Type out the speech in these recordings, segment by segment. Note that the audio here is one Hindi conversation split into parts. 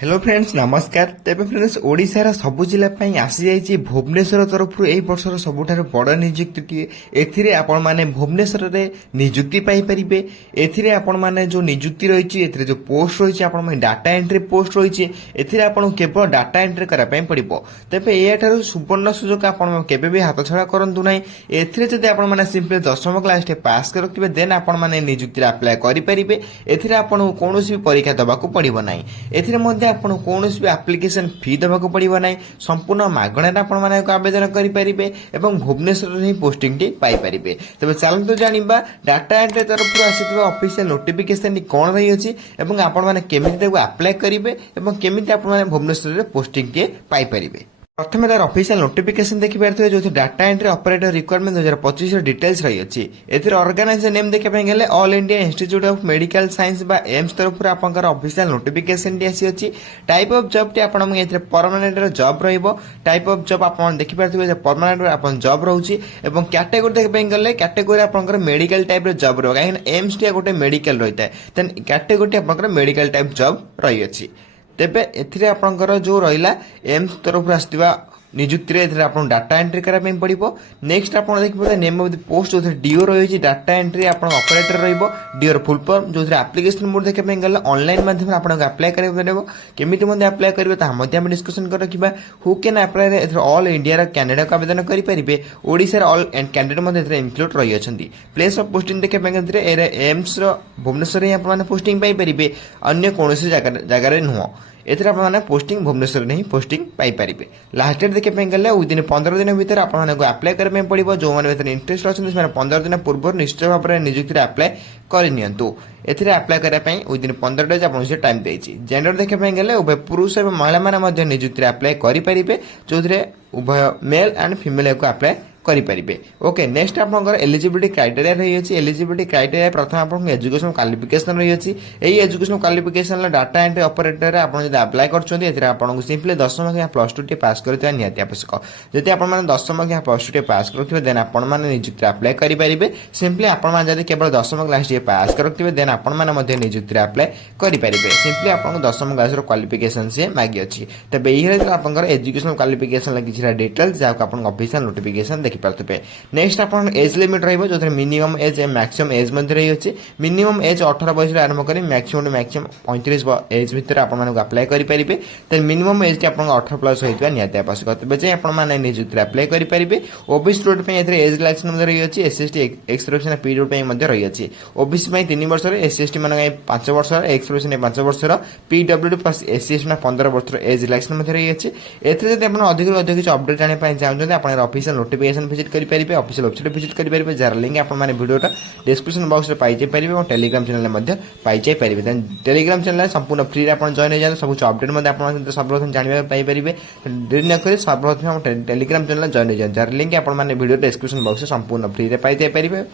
हेलो फ्रेंड्स नमस्कार। तेज फ्रेंड्स ओडिशार सबु जिला आसी जाइए भुवनेश्वर तरफ यही वर्षर सबुठार बड़ निजुक्ति एथिरे आपण माने भुवनेश्वर रे निजुक्ति पाई परिबे। एथिरे आपण माने जो निजुक्ति रही जो पोस्ट रही आपण माने डाटा एंट्री पोस्ट रही एथिरे आपण केवल डाटा एंट्री करा पई पड़िबो। तेबे एठारु सुवर्ण सुजोग आपण केबे भी हाथ छड़ा करंतु नाही। एथिरे जदि आपण माने सिंपली 10वीं क्लास टे पास करथिबे देन आपण माने निजुक्ति अप्लाई करि परिबे। एथिरे आपण कोनोसी भी परीक्षा दबाकू पड़िबो नाही। एथिरे मध्ये आपण कोनोसी भी एप्लिकेशन फी दबाकू पड़िबो नाही। संपूर्ण मागणारे आपण माने आवेदन करि परिबे एवं भुवनेश्वर रे पोस्टिंग टी पाई परिबे। तबे चलंतु जानिबा डाटा एंट्री तरफ आसीथिबा ऑफिशियल नोटिफिकेशन टी कोन रही अछि एवं आपण माने केमिति ताकू अप्लाई करिवे एवं केमिति आपण माने भुवनेश्वर रे पोस्टिंग टी पाई परिबे। प्रथम तार ऑफिशियल नोटिफिकेशन देखि पारथि जो data entry operator requirement 2025 details रही अछि। एथिर ऑर्गेनाइजेशन नेम देखि पय गेले all India institute of medical science बा एम्स तरफ आपनकर ऑफिशियल नोटिफिकेशन डी आसी अछि। टाइप ऑफ जॉब टी आपण एथिर परमानेंट जॉब रहइबो। टाइप ऑफ जॉब आपण देखि पारथि जे परमानेंट आपण जॉब रहउछि एवं कैटेगरी देखि पय गेले कैटेगरी आपनकर मेडिकल टाइप रो जॉब रहउ काहे एम्स टी गोटे मेडिकल रहिता देन कैटेगरी आपनकर मेडिकल टाइप जॉब रही अछि। तेबे एथिरे आपनकर जो रहिला एम्स तरफ आस्तिबा निजुक्ति रे एथिरे आपन डाटा एंट्री करा पे पड़िबो। नेक्स्ट आपन देखिबो नेम ऑफ द पोस्ट जो डीओ रही डाटा एंट्री आपन ऑपरेटर रहइबो। डीओ फुल फॉर्म जो एप्लिकेशन मोड देखे पे गले ऑनलाइन माध्यम आपन अप्लाई करे परबो। केमिति मध्ये अप्लाई करबे ता मध्ये हम डिस्कशन कर रखिबा। हु कैन अप्लाई रे एथिरे ऑल इंडिया रा कैंडिडेट का आवेदन करि परिबे। ओडिसा रा ऑल कैंडिडेट मध्ये एथिरे इंक्लूड रही अछंती। प्लेस ऑफ पोस्टिंग देखे पे एथिरे एम्स रो भुवनेश्वर रे आपन पोस्टिंग पाई परिबे अन्य कोनोसी जगह रे नुहो। एथिरे आपण माने पोस्टिंग भुवनेश्वर नहीं पोस्टिंग पाई परिबे। लास्ट डेट देखे पे गले विदिन 15 दिन भीतर आपण माने अप्लाई करे पे पड़िबो। जो माने भीतर इंटरेस्ट अछन से 15 दिन पूर्व निश्चय भाव रे नियुक्ति रे अप्लाई करि नियंतु। एथिरे अप्लाई करे पे विदिन 15 डेज आपण से टाइम देछि। जेंडर देखे पे गले उभय पुरुष एवं महिला माने मध्ये नियुक्ति रे अप्लाई करि परिबे। जोथरे उभय मेल एंड फीमेल को अप्लाई करि परिबे। ओके नेक्स्ट आपनकर एलिजिबिलिटी क्राइटेरिया रही अछि। एलिजिबिलिटी क्राइटेरिया प्रथम आपन एजुकेशन क्वालिफिकेशन रही अछि। एई एजुकेशन क्वालिफिकेशन ला डाटा एंट्री ऑपरेटर रे आपन जदि अप्लाई करछोंती एथिरे आपन को सिंपली 10वीं या प्लस 2 टी पास करथिया निहाती आवश्यक। जदि आपन माने 10वीं या प्लस 2 टी पास करथिबे देन आपन माने नियुक्ति अप्लाई करि परिबे। सिंपली आपन माने जदि केवल 10वीं क्लास टी पास करथिबे देन आपन माने मध्ये नियुक्ति अप्लाई करि परिबे। सिंपली आपन को 10वीं क्लास रो क्वालिफिकेशन से मागी अछि। तबे एही रे आपनकर एजुकेशन क्वालिफिकेशन ला किछरा डिटेल्स जा आपन ऑफिशियल नोटिफिकेशन देखि पारथबे। नेक्स्ट आपन एज लिमिट रहइबो जोथरे minimum age and maximum age मध्ये रही अछि। मिनिमम एज 18 वर्ष रे आरंभ करी मैक्सिमम 35 एज भीतर आपन माने अप्लाई करि परिबे। देन मिनिमम एज के आपन 18 प्लस होइतबा नियाते आवश्यक। तबे जे आपन माने नियुक्ति अप्लाई करि परिबे। ओबीसी स्टूडेंट पे एथरे एज रिलैक्सेशन मध्ये रही अछि। एसएसटी एक्स रिलैक्सेशन पीरियड पे मध्ये रही अछि। ओबीसी पे 3 वर्ष रे एसएसटी माने 5 वर्ष रे एक्स रिलैक्सेशन 5 वर्ष रो पीडब्ल्यूडी प्लस एससी ना 15 वर्ष रो एज रिलैक्सेशन मध्ये रही अछि। एथरे जदि आपन अधिक किछ अपडेट जाने पाए चाहउछन आपन ऑफिशियल नोटिफिकेशन विजिट करि परिबे। ऑफिशियल वेबसाइट विजिट करि परिबे जार लिंक आपन माने वीडियोटा डिस्क्रिप्शन बॉक्स रे पाइ जे परिबे और टेलीग्राम चैनल मध्ये पाइ जे परिबे। देन टेलीग्राम चैनल संपूर्ण फ्री रे आपन जॉइन हो जान सब कुछ अपडेट मध्ये आपन माने सर्वप्रथम जानिबा पाइ परिबे। देरी न करी सर्वप्रथम हम टेलीग्राम चैनल जॉइन हो जान जार लिंक आपन माने वीडियो डिस्क्रिप्शन बॉक्स रे संपूर्ण फ्री रे पाइ जे परिबे।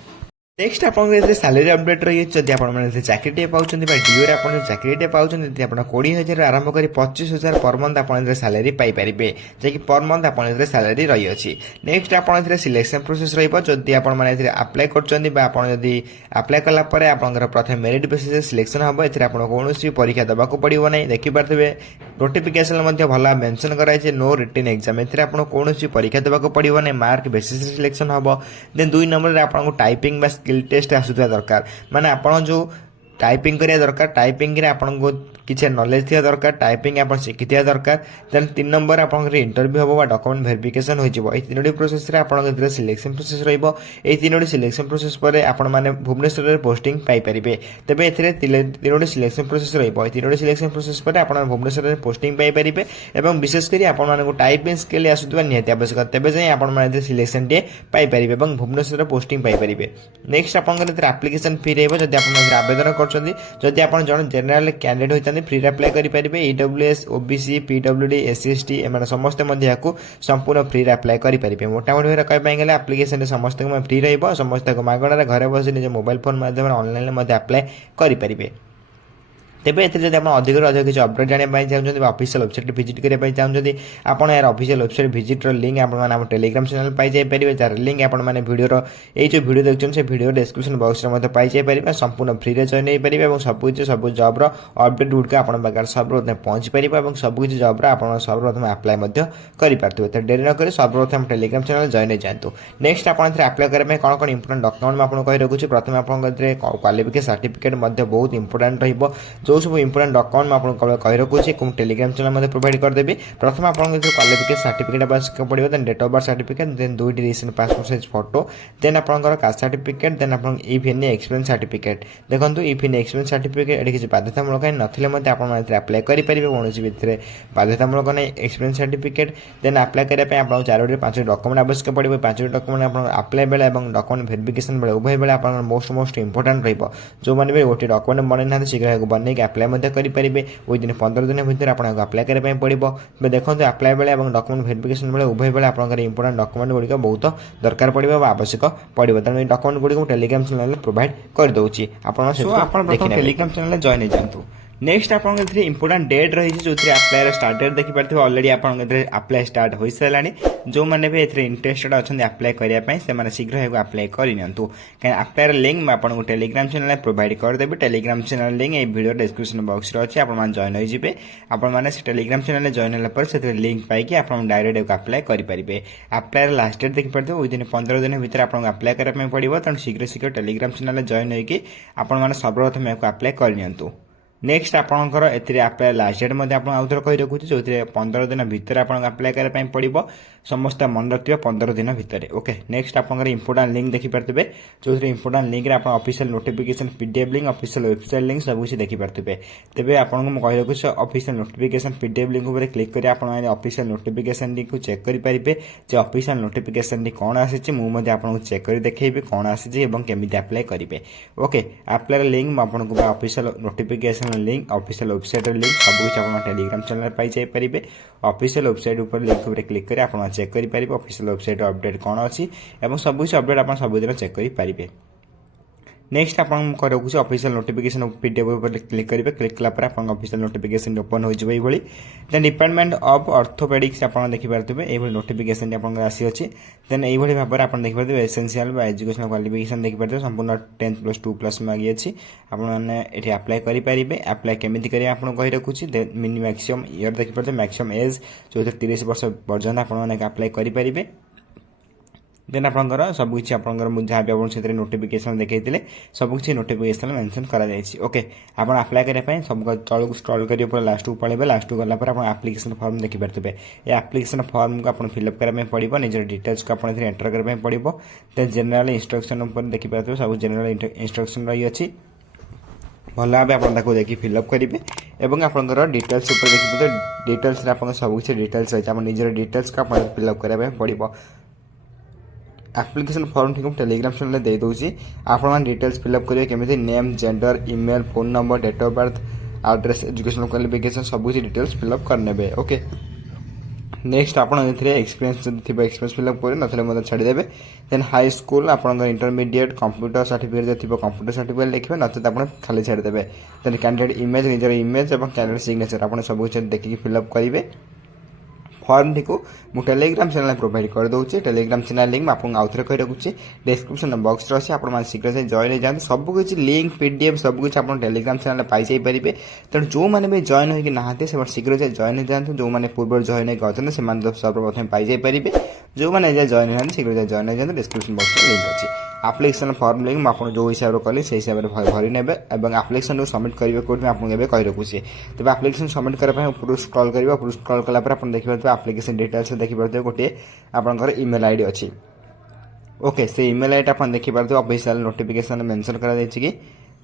नेक्स्ट आपन एथे सैलरी अपडेट रही अछि। जदि आपन माने चाकरी टे पाउछन्ती बा डीओ रे आपन चाकरी टे पाउछन्ती जदि आपन 20000 आरंभ करी 25000 पर मंथ आपन एथे सैलरी पाई परिबे। जे कि पर मंथ आपन एथे सैलरी रही अछि। नेक्स्ट आपन एथे सिलेक्शन प्रोसेस रहिबो। जदि आपन माने एथे अप्लाई करछन्ती बा आपन जदि अप्लाई कला परे आपनकर प्रथम मेरिट बेसिस रे सिलेक्शन हबो। एथे आपन कोनोसी परीक्षा दबाकू पड़िबो नै। देखि पारथबे नोटिफिकेशन मध्ये भला मेंशन कराय छै नो रिटन एग्जाम। एथे आपन कोनोसी परीक्षा दबाकू पड़िबो नै। मार्क बेसिस रे सिलेक्शन हबो। देन 2 नंबर रे आपन को टाइपिंग बा स्किल टेस्ट आसुवा दरकार माने आपण जो टाइपिंग करिया दरकार। टाइपिंग रे आपण को किछि नॉलेज थिया दरकार। टाइपिंग आपण शिखिथिया दरकार। देन 3 नंबर आपण रे इंटरव्यू हबो बा डॉक्यूमेंट वेरिफिकेशन होई जिवो। ए तीनोडी प्रोसेस रे आपण के सिलेक्शन प्रोसेस रहइबो। ए तीनोडी सिलेक्शन प्रोसेस परे आपण माने भुवनेश्वर रे पोस्टिंग पाई परिबे। तबे एथिरे तीनोडी सिलेक्शन प्रोसेस रहइबो। ए तीनोडी सिलेक्शन प्रोसेस परे आपण भुवनेश्वर रे पोस्टिंग पाई परिबे एवं विशेष करी आपण माने को टाइपिंग स्किल आसुवा निहाती आवश्यक। तबे जे आपण माने सिलेक्शन डे पाई परिबे एवं भुवनेश्वर रे पोस्टिंग पाई परिबे। नेक्स्ट आपण के एप्लिकेशन फी रहइबो। जदि आपण आवेदन करछन्ती जदि आपण जण जनरल कैंडिडेट होइतन फ्री अप्लाई करि परिबे। ईडब्ल्यूएस ओबीसी पीडब्ल्यूडी एससीएसटी एमाने समस्त मध्ये याकू संपूर्ण फ्री अप्लाई करि परिबे। मोटामोटी रे कहि पाइ गेले एप्लिकेशन समस्त को फ्री रहइबो। समस्त को मागणा रे घरे बसी निज मोबाइल फोन माध्यम ऑनलाइन मध्ये अप्लाई करि परिबे। तेज जब आप अधिक अधिक किसी अपडेट जानापी चाहते ऑफिशियल वेबसाइट विजिट करने चाहते आपड़ यार ऑफिशियल वेबसाइट विजिट लिंक आप टेलीग्राम चैनल पाई जाइए जार लिंक आपने वीडियो ये जो वीडियो देखते से वीडियो डिस्क्रिप्शन बॉक्स में पाई जाइए संपूर्ण फ्री में जॉइन हो पारे और सब जॉब अपडेट गुड़िक आप सर्वप्रथम पहुंची पार और सबकि जॉब आप सर्वप्रथम आप्लाय करेंगे तो डेरी नक सर्वप्रथम टेलीग्राम चैनल जॉइन हो जातु नेक्स्ट आप आप्लाय करने कौन कौन इंपोर्टेंट डॉक्यूमेंट आपको कही रखुच्छी प्रथम आपंकर क्वालिफिकेशन सर्टिफिकेट बहुत इंपोर्टेंट रही जो सब इंपोर्टेंट डॉक्यूमेंट आपको कही रखुच्छी टेलीग्राम चैनल प्रोवाइड करदेवी प्रथम आप क्वालिफिकेशन सर्टिफिकेट आवश्यक पड़ो then date of birth certificate then 2 recent passport size photo then आपंकर कास्ट सर्टिफिकेट देन आप इफिनी एक्सपीरियंस सर्टिफिकेट देखो इफिनी एक्सपीरियंस सर्टिफिकेट ये किसी बाध्यतामूलक नथिले आप्लाय करेंगे कौन भी बाध्यतामूलक नहीं एक्सपीरियंस सर्टिफिकेट देन आप्लाय करने आपको 4 डॉक्यूमेंट आवश्यक पड़ो 5 डॉक्यूमेंट आप आप्लाय बेले डॉक्यूमेंट वेरिफिकेशन बेले उभय बेले आप मोस्ट इंपोर्टेंट रही जो मैंने भी गोटे डॉक्यूमेंट बन ना शीघ्र बनई आप्लाय करेंगे विदिन 15 दिन भर आपको आप्लाय करने पड़ो देखो आप्लाय बेले डॉक्यूमेंट वेरिफिकेशन बेले उभय बेले आपंकर इंपोर्टेंट डॉक्यूमेंट गुड़िक बहुत दरकार पड़ो आवश्यक पड़ो तेणु डॉक्यूमेंट गुड़िक टेलीग्राम चैनल प्रोवाइड करदे आप टेलीग्राम चैनल जॉइन हो जातु नेक्स्ट आप इंपोर्टेंट डेट रही जो आप्लायर स्टार्ट डेट देखिए अलरेडी आप आप्लाय स्टार्ट हो सारे जो मैंने भी इंटरेस्टेड अच्छा आप्लाय करने से शीघ्र आप्लाय करनी कहीं आप्लायर लिंक आपको टेलीग्राम चैनल प्रोवाइड करदेवी टेलीग्राम चैनल लिंक ये वीडियो डिस्क्रिप्शन बॉक्स रे अच्छी आप जॉइन हो आपने टेलीग्राम चैनल जॉइन होगा लिंक पाई आप डायरेक्ट आप्लाय करेंगे आप्लायर लास्ट डेट देखिए विदिन 15 दिन भर आपको आप्लाय करने पड़ो तेणु शीघ्र शीघ्र टेलीग्राम चैनल जॉइन होकर सर्वप्रथम आप्लाय करनी नेक्स्ट आपंकर आप्लाय लास्ट डेट आउ थे कही रखुच्छी जो 15 दिन भितर आप आप्लाय करने पड़ो समस्त मन रखिए 15 दिन भितर ओके नेक्स्ट आपंकर इंपोर्टेंट लिंक देखिपारे जो इंपोर्टेंट लिंक आप official notification PDF link official website link सब कुछ देखिपारे तेज आपको कही रखुच्छी ऑफिशियल नोटिफिकेशन पीडीएफ लिंक पर क्लिक कर ऑफिशियल नोटिफिकेशन को चेक करेंगे जो ऑफिशियल नोटिफिकेशन कौन आसी मुझे आपको चेक कर देखी कौन आसी केमी आप्लाय करेंगे ओके आप्लायर लिंक आपको official notification link official website link सब कुछ आप टेलीग्राम चैनल पाई जाइए ऑफिशियल वेबसाइट ऊपर लिंक पर क्लिक कर आप चेक करेंगे ऑफिशियल वेबसाइट अपडेट कौन अच्छी और सब कुछ अपडेट आप सबुदिन चेक करेंगे नेक्स्ट आपको रखुच्छी ऑफिशियल नोटिफिकेशन पीडीएफ पर क्लिक करेंगे क्लिक कलापर आप ऑफिशियल नोटिफिकेशन ओपन हो देन डिपार्टमेंट ऑफ ऑर्थोपेडिक्स आप देखिपारे ये नोटिफिकेशन आपको आसी अच्छी देन यही भाव में आप देखिए एसेंशियल एजुकेशनल क्वालिफिकेशन देखिए संपूर्ण 10+2+ में आगे अच्छी आपने आप्लाय करेंगे आप्लाय केमी करेंगे आपको कही रखुच्छी मिनिमम मैक्सिमम ईयर देखिए मैक्सिमम एज जो 30 वर्ष पर्यटन आपने आप्लाय करेंगे देन आपंकर सबकि आपंकर जहाँ भी आप नोटिफिकेशन देखते सबकि नोटिफिकेशन मेंशन करा जायछि ओके आप आप्लाय करने सब तलू स्क्रॉल करिए पूरा लास्ट को पड़े लास्ट को गला आप एप्लिकेशन फॉर्म देखिपारे ये एप्लिकेशन फॉर्म को आप फिलअप करने पड़ो निजर डिटेल्स को आप एंटर करने पड़ो देन जनरल इंस्ट्रक्शन देखिपारे सब जनरल इंस्ट्रक्शन रही अच्छी भल भाव आप देखिए फिलअप करेंगे और आपंकर डिटेल्स देखिए डिटेल्स आप सबकि डिटेल्स रही है निजर डिटेल्स को आप फिलअप करने पड़ो एप्लिकेशन फॉर्म ठीक टेलीग्राम चैनल दे दूसरी आप डिटेल्स फिलअप करेंगे केमी name gender email phone number date of birth address educational qualification सब कुछ डिटेल्स फिलअप करने ओके नेक्स्ट आप एक्सपीरियंस एक्सपीरियंस फिलअप करें ना छाड़देवे देन हाई स्कूल आप इंटरमीडिएट कंप्यूटर सर्टिफिकेट जो कंप्यूटर सर्टिफिकेट लिखे ना आप खाली छाड़देवे देन कैंडिडेट इमेज निजर इमेज और कैंडिडेट सिग्नेचर आप सब कुछ देखिए फिलअप करेंगे फॉर्म टी को टेलीग्राम चैनल प्रोवाइड कर दूसरी टेलीग्राम चैनल लिंक आपको आउ थे कही रखुच्छी डिस्क्रिप्शन बॉक्स अच्छे आप शीघ्र से जॉइन हो जाते सबकि लिंक पीडीएफ सबकि आप टेलीग्राम चैनल पाई जाइए तेणु जो मैंने भी जॉइन होगी नहाते से शीघ्र से जॉइन हो जाते जो मैंने पूर्व जॉइन होकर सर्वप्रथम पाई जाइए जो मैंने जॉइन होती शीघ्र से जॉइन हो जाते डिस्क्रिप्शन बॉक्स लिंक अच्छी एप्लिकेशन फॉर्म लिंक आप जो हिसाब से कली से हिसाब से भरी ने एप्लिकेशन सबमिट करेंगे कौन आपको कही रखुच्छी तेज एप्लिकेशन सबमिट करने ऊपर स्क्रॉल करेंगे ऊपर स्क्रॉल कलापर आप देखिए एप्लिकेशन डिटेल्स देखिए गोटे आपंकर ईमेल आईडी अच्छी ओके से ईमेल आईडी आप देखिए ऑफिशियल नोटिफिकेशन मेंशन करा कि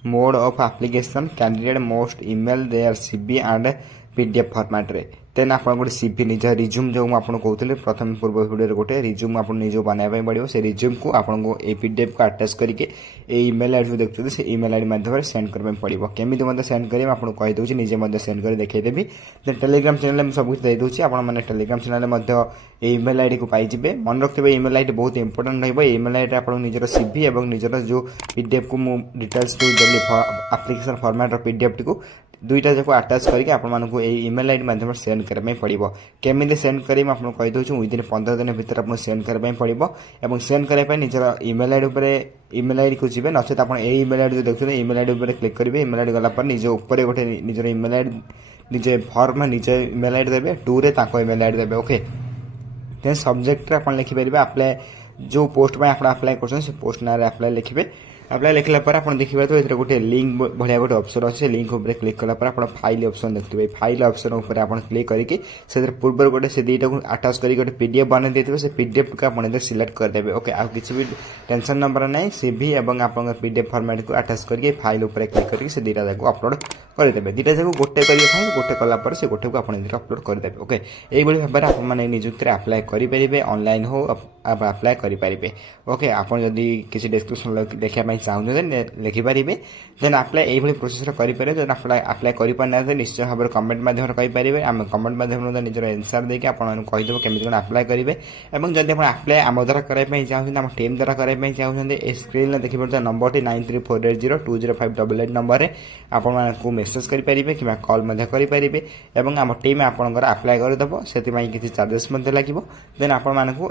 mode of application candidate must email their CV and PDF format रे देन आप गोटे सीवी निज रिज्यूम जो आपको कहते प्रथम पूर्व वीडियो गोटे रिज्यूम आप निज बनाया पड़ो से रिज्यूम को आपको ए पीडीएफ को अटैच करके ईमेल आईडी जो देखते से ईमेल आईडी माध्यम सेंड करने पड़ो केमी सेंड करेंगे आपको कहीदे निजे सेंड कर देखदेवी देन टेलीग्राम चैनल सब कुछ दे दूसरी आपने टेलीग्राम चैनल ईमेल आईडी को पाइबे मन रखिए ईमेल आईडी बहुत इंपोर्टेंट रही ईमेल आईडी आप निजर सीवी और निजर जो पीडीएफ को डिटेल्स देली एप्लिकेशन फॉर्मेट पीडीएफ टी दुईटा जाक आटाच करके आपको ईमेल आईडी माध्यम सेंड करने पड़ो केमी सेंड करें आपको कहीदे विदिन 15 दिन भितर आपको सेंड करने पड़ो और सेंड करने निजर ईमेल आईडी ईमेल आईडी को जी नचेत आप ईमेल आईडी जो देखते ईमेल आईडी क्लिक करेंगे ईमेल आईडी गलापर निज उपर गोटे निजर ईमेल आईडी निजे फर्म निज ईमेल आईडी देवे 2 रे ईमेल आईडी देवे ओके देन सब्जेक्ट आप लिखिपारे अप्लाई जो पोस्ट में आप अप्लाई कर पोस्ट ना अप्लाई लिखे अप्लाई लिखला पर आप देखिए तो ये गोटे लिंक भाया गोटे ऑप्शन अच्छे लिंक उपर क्लिक कलापर आप फाइल ऑप्शन देखते फाइल ऑप्शन उपर आप क्लिक करके पूर्व गोटे से दुईटा को आटाच कर गोटे पीडीएफ बना देते से पीडीएफ को आप सिलेक्ट करदे ओके आ किसी भी टेंशन नंबर ना सीवी और आप पीडीएफ फॉर्मेट को आटाच करके फाइल उपर क्लिक करके से दुईटा जाक अपलोड करदे दुईटा जाक गोटे करेंगे फाइल गोटे कलापर से गोटे को आप अपलोड करदे ओके यही भाव में आप निजुक्ति अप्लाई करेंगे ऑनलाइन हो आप अप्लाई करेंगे ओके आप जदि किसी डिस्क्रिप्शन देखा चाहते लिखिपारे देन अप्लाई यही प्रोसेस करेंगे देन अप्लाई करना निश्चय भाव में कमेंट माध्यम कहींपारे आम कमेंट माध्यम निजर एनसर देके आपको केमी कौन अप्लाई करेंगे और जब आप अप्लाई आम द्वारा करने चाहते आम टीम द्वारा करने चाहते स्क्रीन देखिए नंबर 9348020588 नंबर आपको मेसेज करेंगे कि कॉल करेंगे और आम टीम आपंकर अप्लाई करदेव से किसी चार्जेस लगे देन आपको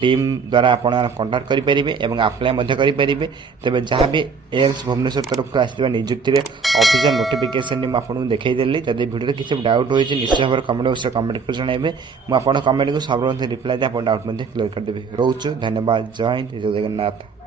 टीम द्वारा आप कंटाक्ट करेंगे और अप्लाई करेंगे तेज जहाँ भी एम्स भुवनेश्वर तरफ आसवा निजुक्ति ऑफिशियल नोटिफिकेशन में आपको देखईदेली जब वीडियो किसी डाउट हो निश्चय भाव में कमेंट बॉक्स कमेंट कर जनइबे मुझे कमेंट को सब रिप्लाई आप डाउट क्लियर करदेवी रोचु धन्यवाद जय हिंद जय जगन्नाथ।